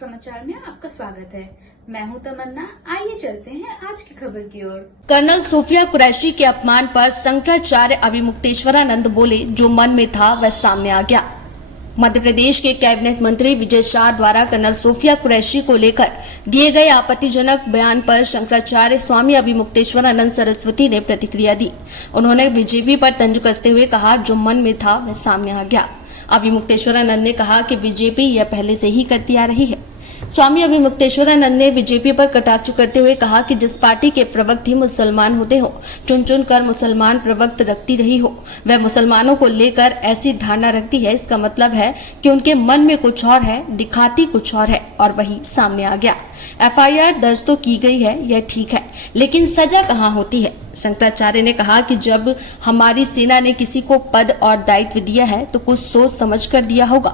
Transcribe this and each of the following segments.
समाचार में आपका स्वागत है। मैं हूं तमन्ना। आइए चलते हैं आज की खबर की ओर। कर्नल सोफिया कुरैशी के अपमान पर शंकराचार्य अभिमुक्तेश्वरानंद बोले, जो मन में था वह सामने आ गया। मध्य प्रदेश के कैबिनेट मंत्री विजय शाह द्वारा कर्नल सोफिया कुरैशी को लेकर दिए गए आपत्तिजनक बयान पर शंकराचार्य स्वामी अभिमुक्तेश्वरानंद सरस्वती ने प्रतिक्रिया दी। उन्होंने बीजेपी पर तंज कसते हुए कहा, जो मन में था वह सामने आ गया। अभिमुक्तेश्वरानंद ने कहा कि बीजेपी यह पहले से ही करती आ रही है। स्वामी अभिमुक्तेश्वरानंद ने बीजेपी पर कटाक्ष करते हुए कहा कि जिस पार्टी के प्रवक्त ही मुसलमान होते हो, चुन चुन कर मुसलमान प्रवक्त रखती रही हो, वह मुसलमानों को लेकर ऐसी धारणा रखती है। इसका मतलब है कि उनके मन में कुछ और है, दिखाती कुछ और है, और वही सामने आ गया। एफआईआर दर्ज तो की गई है, यह ठीक है, लेकिन सजा कहाँ होती है। शंकराचार्य ने कहा कि जब हमारी सेना ने किसी को पद और दायित्व दिया है तो कुछ सोच समझ कर दिया होगा।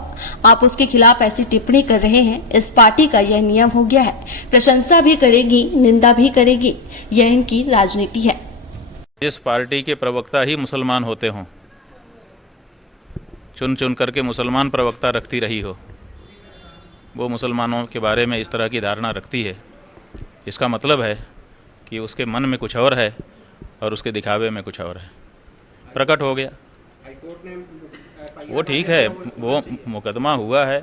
आप उसके खिलाफ ऐसी टिप्पणी कर रहे हैं। इस पार्टी का यह नियम हो गया है, प्रशंसा भी करेगी, निंदा भी करेगी, यह इनकी राजनीति है। जिस पार्टी के प्रवक्ता ही मुसलमान होते हों, चुन चुन करके मुसलमान प्रवक्ता रखती रही हो, वो मुसलमानों के बारे में इस तरह की धारणा रखती है, इसका मतलब है कि उसके मन में कुछ और है और उसके दिखावे में कुछ और है। प्रकट हो गया। वो ठीक है, वो मुकदमा हुआ है,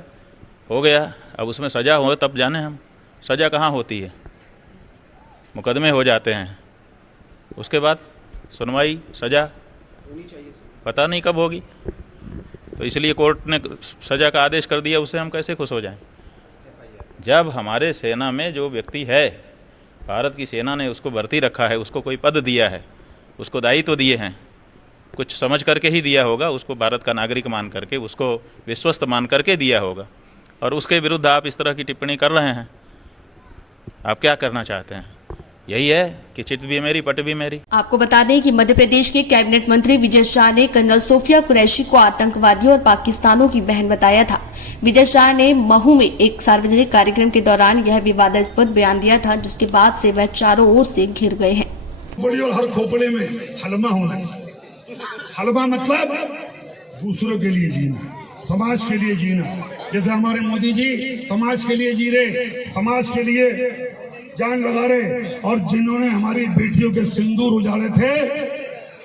हो गया। अब उसमें सज़ा हो तब जाने हम। सज़ा कहाँ होती है? मुकदमे हो जाते हैं, उसके बाद सुनवाई, सज़ा होनी चाहिए, पता नहीं कब होगी। तो इसलिए कोर्ट ने सज़ा का आदेश कर दिया, उससे हम कैसे खुश हो जाएं? जब हमारे सेना में जो व्यक्ति है, भारत की सेना ने उसको भर्ती रखा है, उसको कोई पद दिया है, उसको दायित्व तो दिए हैं, कुछ समझ करके ही दिया होगा, उसको भारत का नागरिक मान करके, उसको विश्वस्त मान करके दिया होगा, और उसके विरुद्ध आप इस तरह की टिप्पणी कर रहे हैं। आप क्या करना चाहते हैं? यही है कि चित भी मेरी पट भी मेरी। आपको बता दें कि मध्य प्रदेश के कैबिनेट मंत्री विजय शाह ने कर्नल सोफिया कुरैशी को आतंकवादियों और पाकिस्तानों की बहन बताया था। विजय शाह ने महू में एक सार्वजनिक कार्यक्रम के दौरान यह विवादास्पद बयान दिया था, जिसके बाद से वह चारों ओर से घिर गए हैं। बड़ी और हर खोपड़े में हलमा होना। हलमा मतलब दूसरों के लिए जीना, समाज के लिए जीना। जैसे हमारे मोदी जी समाज के लिए जी रहे, समाज के लिए जान लगा रहे, और जिन्होंने हमारी बेटियों के सिंदूर उजाड़े थे,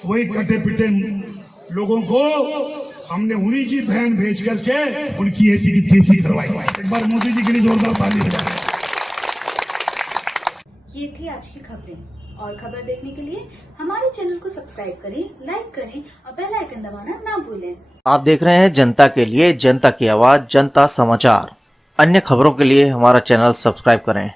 वही कटे पिटे लोगों को हमने उन्हीं की बहन भेज करके उनकी ऐसी की तैसी करवाई। एक बार मोदी जी के लिए जोरदार ताली बजाएं। ये थी आज की खबरें। और खबर देखने के लिए हमारे चैनल को सब्सक्राइब करें, लाइक करें और बेल आइकन दबाना ना भूलें। आप देख रहे हैं जनता के लिए, जनता की आवाज, जनता समाचार। अन्य खबरों के लिए हमारा चैनल सब्सक्राइब करें।